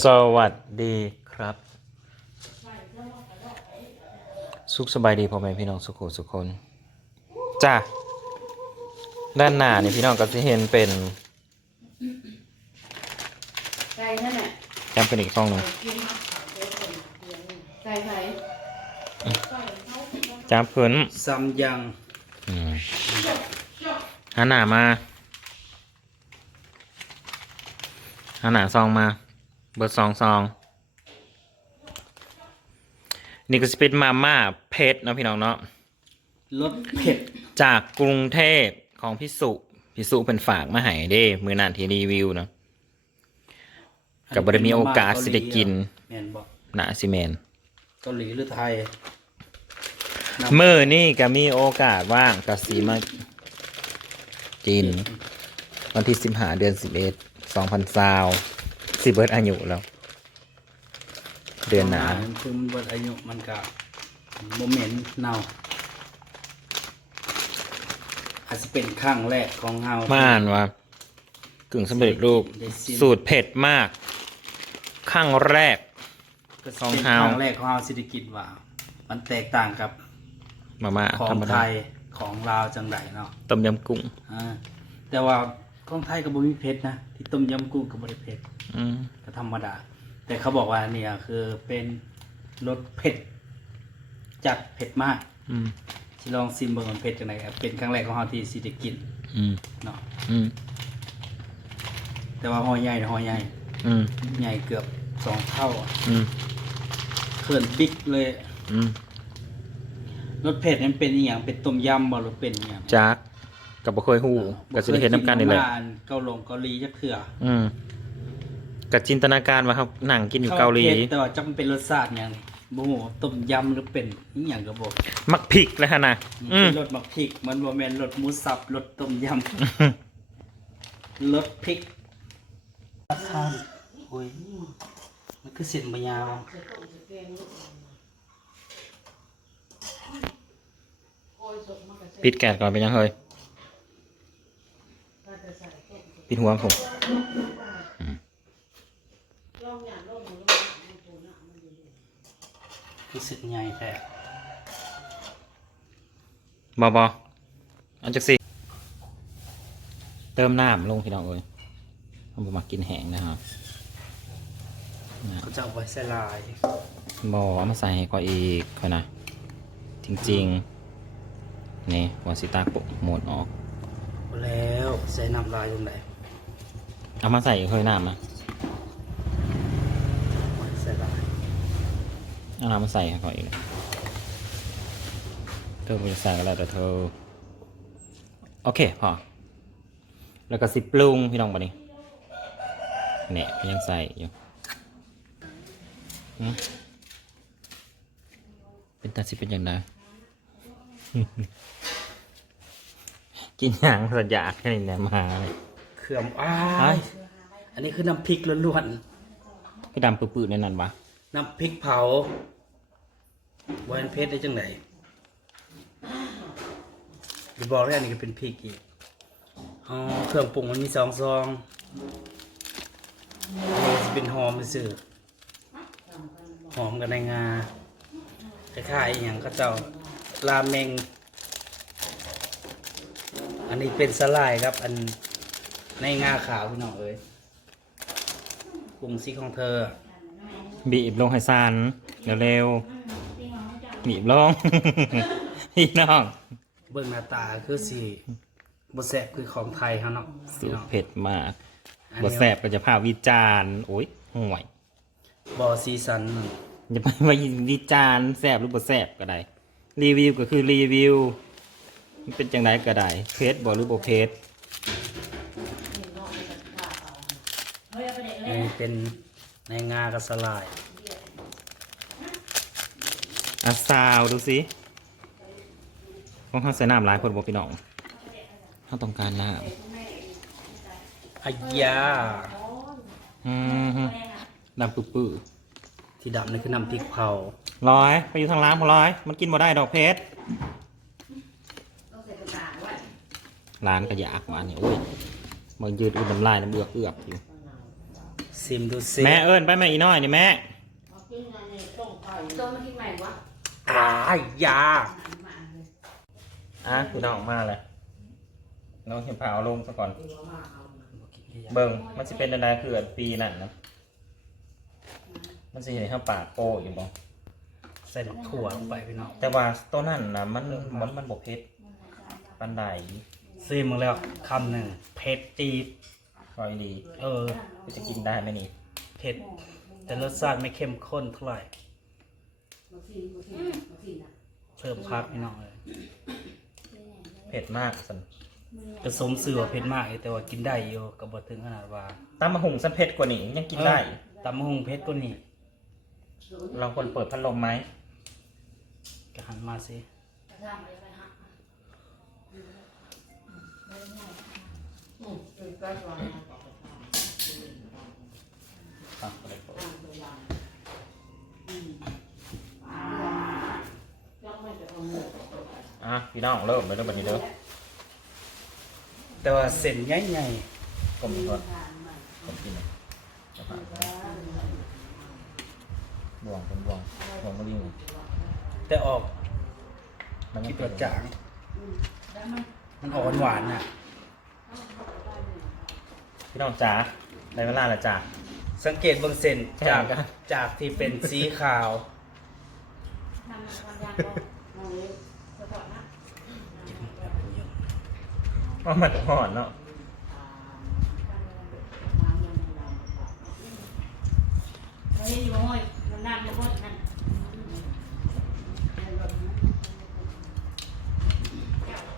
สวัสดีครับ สุขสบายดีพ่อแม่พี่น้องสุขสุขคนจ้าด้านหน้านี่พี่น้องก็จะเห็นเป็นไก่นั่นแหละจำเป็นอีกกล้องหนึ่งไก่ไผ่จำเพิ่นซัมยังอืมหันหน้ามาหันหน้าซองมา เบอร์สองซองนี่ก็จะเป็นมาม่าเพชรเนาะพี่น้องเนาะรสเผ็ดจากกรุงเทพของพี่สุพี่สุเป็นฝากมาให้เด้ มือนานที่รีวิวเนาะกับบได้มีโอกาสสิได้กินแมนบอกหนาซิเมนเกาหลีหรือไทยเมื่อนี่ก็มีโอกาสว่างกับสีมากินวันที่สิบหาเดือนสิบเอ็ดสองพันซาว สิเบิร์ดอายุแล้ว เดือนหนาคือมันเบิดอายุมันกับโมเมนต์เน่าอาจจะเป็นครั้งแรกของเฮาม่านว่ากึ่งสำเร็จรูปได้ชิมสูตรเผ็ดมากข้างแรกก็สิของเป็นเฮาครั้งแรกของเฮาสิได้กินว่า มันแตกต่างกับมาม่าขอธรงรมไทดายของลาวจังไดเนาะต้มยำกุ้งอ่าแต่ว่า ของไทยก็บ่มีเผ็ดนะที่ต้มยำกุ้งก็บ่ได้เผ็ดอืมก็ธรรมดา แต่เขาบอกว่าเนี่ยคือเป็นรสเผ็ดจัดเผ็ดมากอืมที่ลองซิมเบอร์มันเผ็ดจังไงครับเป็นครั้งแรกของเราที่สิได้กินอืมเนาะอืมแต่ว่าหอยใหญ่นะหอยใหญ่อืมใหญ่เกือบสองเท่าอะอืมเขินบิ๊กเลยอืมรสเผ็ดนั้นเป็นอหย่างเป็นต้มยำบ่หรือเป็นอหย่างจัก กับบ่เคยหูก็สิได้เห็นน้ำกันนี่แหละบ่เคยกิมาเกาหลงเกาหลีจักเถื่ออืมกับจินตนาการว่าครับหนังกินอยู่เกาหลีผ็ดแต่ว่าจะมันเป็นรสชาติอย่างบ่ฮู้ต้มยำหรือเป็นอหย่างก็บ่มักพริกเลยฮะนะอืมเป็นรสหมักพริกมันบ่แม่นรสหมูสับรสต้มยำรสพริกข้าวโอ้ยมันคือเส้นบะยาวปิดแกะก่อนเป็นยังเฮ้ย ปิดหัวผมรู้สึกใหญ่แท้บอบออันจักสิเติมน้ำลงพี่น้องเอ้ยผมมากินแห้งนะครับเขาจะเอาไว้ใส่ลายบอเอามาใส่ให้ก่อนอีกค่อยนะจริงๆนี่วาซิตาโปะหมดออกเอาแล้วใส่น้ำลายตรงไหน เอามาใส่เคยน้ำนะใส่ลาเอาน้ำมาใส่ให้ก่อนอีกเธอจะใส่ก็แล้วแต่เธอ โอเคพอ แล้วก็สิปรุงพี่น้องปะนี่เนี่ยยังใส่อยู่เป็นตาสิเป็นอย่างไรกินอย่างสัญญาแค่นี้แหละมาเลย เครื่องอ้าเฮ้ยยอันนี้คือน้ำพริกล้วนพี่ดำปื้อๆในนั้นวะๆ น้ำพริกเผาไวานเพชรได้จังไหนจะบอกเลยอันนี้ก็เป็นพริกอีกอ๋อเครื่องปรุงมันมีสองซองอันนี้จะเป็นหอมซื่อหอมกับในงาคล้ายๆอหย่างก็เจ้าราเมง อันนี้เป็นสลายครับ อัน ในงาขาวพี่น้องเอ้ยปรุงซีของเธอ บีบลงให้ซานเร็วๆบีบลง พี่น้องเบิ่งหน้าตาคือสีบแสบคือของไทยเขาเนาะสูพี่ตน้รองเผ็ดมากอันบนี้ทแสบก็จะพาวิจารณ์โอ้ยห่วยบอซีซันนั่นอย่าไปมาวิจารณ์แสบหรือบทแสบก็ได้รีวิวก็คือรีวิวมันเป็นจังไดก็ได้เพจบอหรือบเพจ อั นนี้เป็นในงากับสลายอะซาวดูสิของเขาใส่น้ำหลายคนบอกพี่น้องเขาต้องการน้อายาำอืมฮึดำปื้อที่ดำนี่คือน้ำพริกเผาๆร้อยไปอยู่ทางร้านพอร้อย มันกินบ่ได้ดอกเพชรร้านก็อยากมาเนี่ยโอ้ยมันยืดอุ่นน้ำลายน้ำเอือกเอือกอยู่ ซิมดูซิแม่เอิญไปมาอีน้อยนี่แม่ตัวมากินใหม่วะอายาอะพี่น้องมาเลยน้องเห็นพาเอาลงซะก่อน เบิ่งมันจะเป็นอะไรคืออันปีนั่นนะมันจะเห็นข้าวปากโปอยู่บ่ใส่ดอกถั่วลงไปพี่น้องแต่ว่าตัวนั่นนะมันมันมันบกเพชรปันไดซิมมาแล้วคำหนึ่งเผ็ดจี ดคอยดีเออก็จะกินได้ไหมนี่เผ็ด แต่รสชาติไม่เข้มข้นเท่าไหร่เพิ่มพักพี่น้องเลยเผ็ดมากสันผสมสื่อว่าเผ็ดมากแต่ว่ากินได้อยู่กับบถึงขนาดว่าตามมาหุงสันเผ็ดกว่านี้ยังกินได้ตำมะฮุงเผ็ดก็นี่ลองคนเปิดพัดลมไหมก็หันมาสิ อะเอาเลยเปิดอะพี่น้องเริ่มเลยเริ่มแบบนี้เด้อแต่ว่าเส้นใหญ่กลมก่อนกลมกินเลยเอาผ่านไปบ่วงเป็นบ่วงบ่วงก็วิ่งๆแต่ออกมันคิไม่ดเกิว่าดจางมันออกหวานๆน่ะ พี่น้องจ๋าได้เวลาแล้วจ้าสังเกตเบางเส้นจากแข่งกันจากที่เป็นสีขาวทำมันยากก็มองเลยสะกดนะเพราะมันห่อนเนาะเฮ้ยอยู่ห้อยมันน้ำอยู่ห้อยนั่น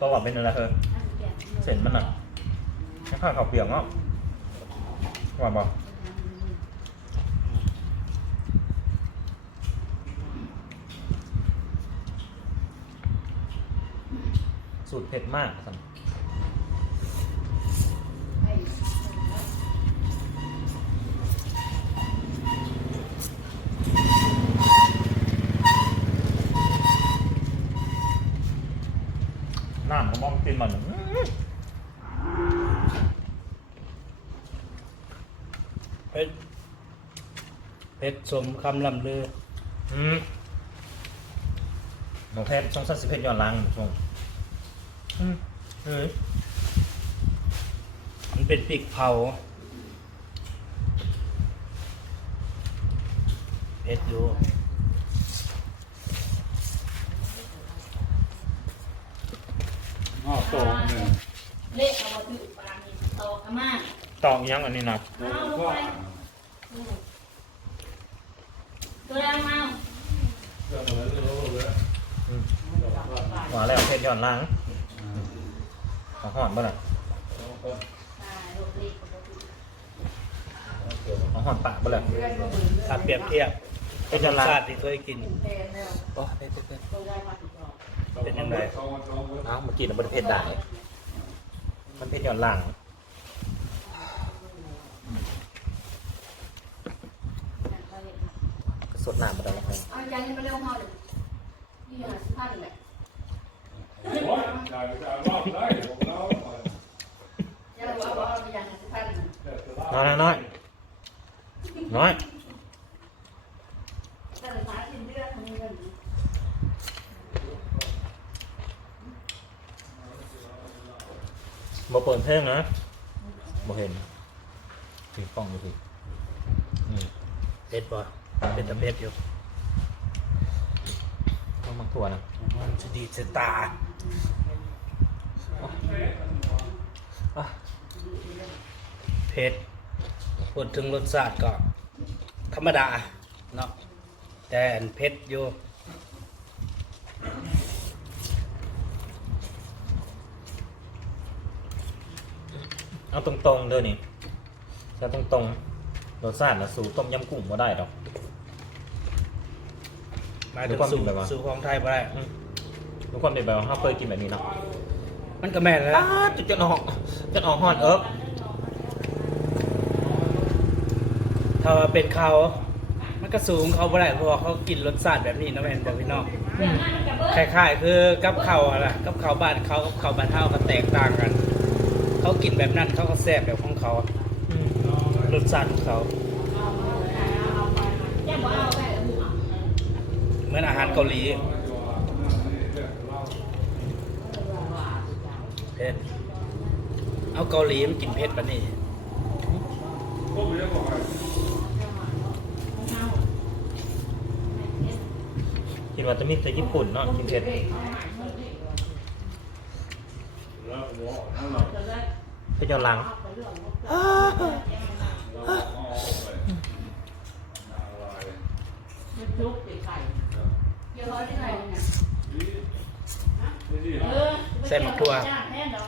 ตัวว่าเป็นอะไรเธอเส้นมันอะแค่ข้าวขาวเปียกเนาะ ว่าบอกสูตรเผ็ดมากสัน เพชรสมคำลำลืออืมหมอแพทย์ช่องสั้นสิบเพชรย้อนหลังช่วงอืมเฮ้ยมันเป็นปีกเผาเพชรอยู่อ๋อโตหนึ่งเละเอาไปปานนี้ตอกอามาตอกยังอันนี้นะ เอาลงไป ตัวแรงมาเรื่องอะไรเรื่องอะไรเลยมาแล้วเพชรย้อนหลังของหอนบ่ล่ะตายลูกเล็กของหอนปากบ่ล่ะถ้าเปรียบเทียบเพชรย้อนหลังชาติที่เคยกินแทนแล้วโอ้เพชรเพชรตัวแรงมาติดต่อเป็นยังไงสองสองเอ้าเมื่อกี้น่ะบ่ได้เพชรได้ มันเพชรย้อนหลัง สดน้ำบ่ได้แล้วครับเอาใจให้มาเร็วพอเลยนี่หาสิบห้าเลยแหละโอ้ยได้ได้รอบได้ผมแล้วอย่าเอาเอาไปอย่างหาสิบห้าเลยน้อยนะน้อยน้อยแต่ละสายสินเลือดมันเงินบ่เปิดเพลงนะบ่เห็นถือกล้องดูสินี่เพชรบ่ เป็นตะเพชรอยู่ต้องมังถั่วนะมันจะดีจะตาอะเพชรพูดถึงรสชาติก็ ธรรมดาเนาะแต่อันเพชรอยู่เอาตรงๆเด้อนี่จะตรงๆรสชาตินะสู่ต้มยำกุ้งบ่ได้ดอก หมายถึงหรือความสู่เป็นแบบว่าสู่ของไทยบ่ได้อืมทุกคนเป็นแบบว่าเขาเคยกินแบบนี้เนาะมันก็แม่นแล้วอ้าจุดจะออกจะออกฮอนเอิบถ้าว่าเป็นเขา มันก็สูงเขาบ่ได้เพราะว่าเขากินรสชาติแบบนี้นะแม่นบอกพี่น้องคล้ายๆคือกับเขาวอะล่ะกับเขาวบ้านเขากับเขาวบ้านเฮาก็แตกต่างกัน เขากินแบบนั้นเขาก็แซ่บแบบของเขาอืมรสชาติของเขา แย่บ่เอาไปเอาหมูเอา เห มือนอาหารเกาหลีเผ็ดเอาเกาหลีมันกินเผ็ดปะนี่ก็ไม่ได้บอกให้คิดว่าจะมีแต่ญี่ปุ่นเนาะกินเผ็ดแล้วบอกนั่นแหละไปย้อนหลัง จุกติดไข่เยอะที่ไหนเนี่ย ที่ที่ เออ ใส่หมักทั่วจ้าแน่ว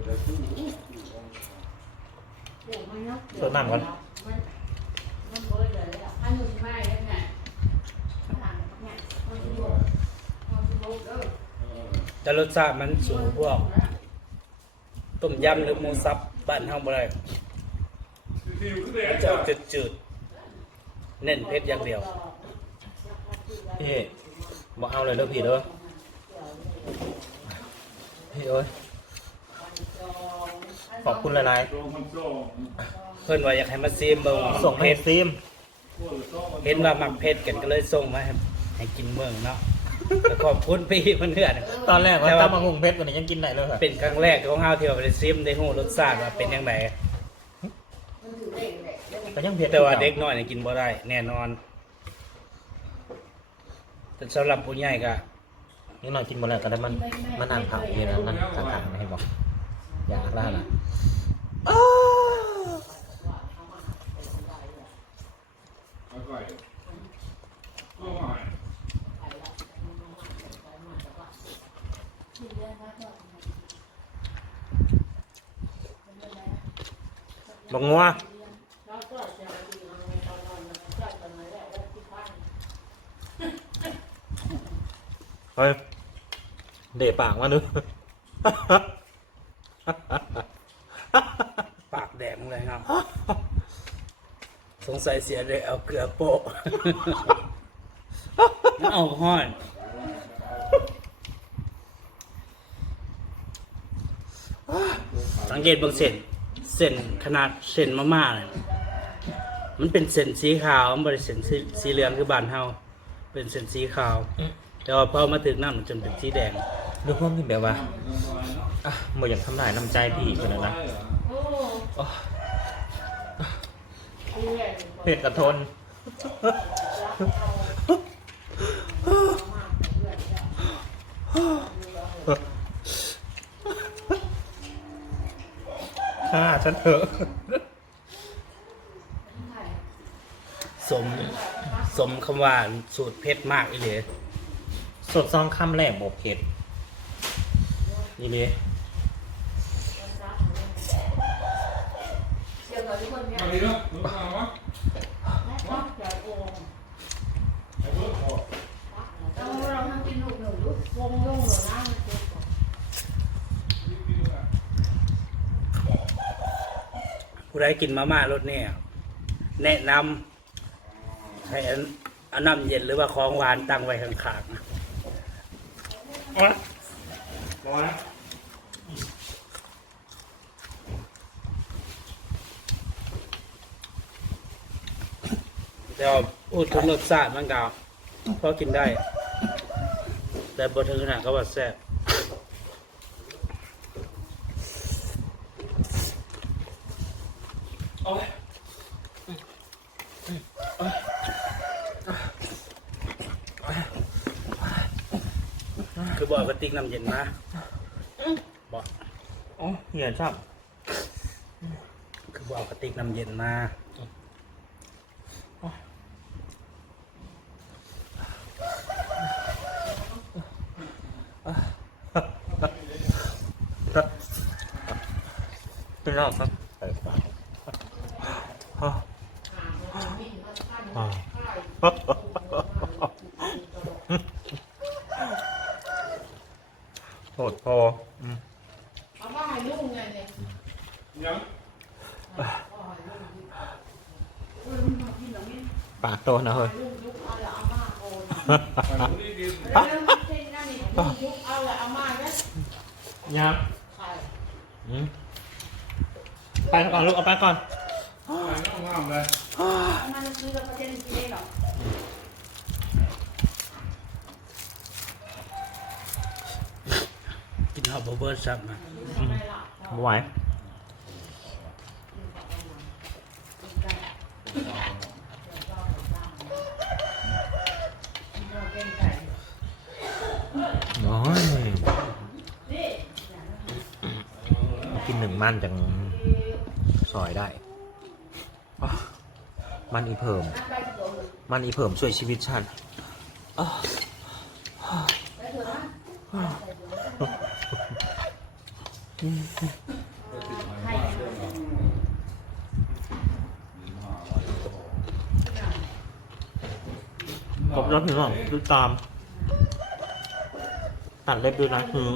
นแต่ตู้โอ้มันเนาะเปิดน้ำก่อนมันมันเบิดเลยอะอันกันแต่รสชาติมันสูงพวก ต้มยำหรือหมูสับบ้านเฮาบ่ได้ที่ที่ก็ได้มันจะออกจืดๆเน้นเผ็ดอย่างเดียวพี่บอกเอาเลยเด้อพี่เด้อพี่เอ้ยขอบคุณหลายตรงมันตรงเพิ่นว่าอยากให้มาซีมเบิ่งๆส่งให้เผ็ดซิมเห็นว่ามักเผ็ดกันก็เลยส่งมาให้ให้กินเบิ่งเนาะ แล้วขอบคุณพี่เพื่อนๆตอนแรกว่าแต่ว่าตำมะฮุงเพชรวันนี้ยังกินได้เลยค่ะเป็นครั้งแรกของเฮาที่ว่าไปซิมได้ฮู้รสชาติว่าเป็นยังไงก็ยังเผ็ดแต่ว่าเด็กน้อยนี่กินบ่ได้ แน่นอน แต่สำหรับผู้ใหญ่ก็นี่หน่อยกินหมดแล้วก็ได้มันมันนั่งผักเย็นนะนั่งข้างๆไม่ให้บอก อยากล่าล่ะเอาไปก็หาย บอกงัวเฮ้ยเดะปากมาดู ปากแดงเลยครับ สงสัยเสียเลยเอาเกลือโปะแล้วเอาห้อนสังเกตบางเส้น เส้นขนาดเส้นมาม่าเนี่ยมันเป็นเส้นสีขาวมันบริเส้นสีสีเหลืองคือบ้านเฮาเป็นเส้นสีขาว อืม แต่ว่าพอมาถึงน้ำมันจนเป็นสีแดงดูความที่แบบว่าอะบ่อยากทำลายน้ำใจพี่คนนั้นนะโอ้โอ้เรื่อยเผ็ดกระทน ฆ่าฉันเถอะสม สมคำว่าสูตรเผ็ดมากอีเลยสดซองคำแรกบอกเผ็ดนี่เลยเสียงกับทุกคนเนี่ย มาดีแล้วมึงมาวะ ต้องใจโอ้ ไอ้เบิร์ดบอก เราเราทำกินหนุ่มหนุ่มลูกวงยุ่งเหรอนะมันเจ็บ ผู้ใดกินมาม่ารสเนี่ยแนะนำให้อันเอาน้ำเย็นหรือว่าของหวานตั้งไว้ข้างๆนะพอแล้วแต่ว่าพูดถึงรสชาติมันก็พอกินได้ แต่บถึงขนาดก็ว่าแซ่บ คือบอกกระติกน้ำเย็นมาบอกอ๋อเหี้ยชอบคือบอกกระติกน้ำเย็นมาเป็นรอบครับอ๋ออ๋อ โหดพออืมเอาว่าให้ลุงไงเนี่ยยังเอาให้ลุงดิเออลุงมากินหน่อยนี่ปากโตนะเฮ้ยลุงลุกเอาละเอามาเอาไปบุรีดินเริ่มเส้นนั่นนี่ยุบเอาละเอามาแล้วยับใช่อืมไปก่อนลูกเอาไปก่อนไปน้อ งงามเลยเอามาซื้อแล้วก็จะได้กินได้หรอกกินฮอตเบิร์ดซับนะไม่หรอกไม่ไหวโอ้ยกินหนึ่งมันจังซอยได้อ้าว มันอีเพิ่ม มันอีเพิ่มช่วยชีวิตฉันอ้าวขอบคุณพี่น้องดูตาม ตัดเล็บด้วยนะคือ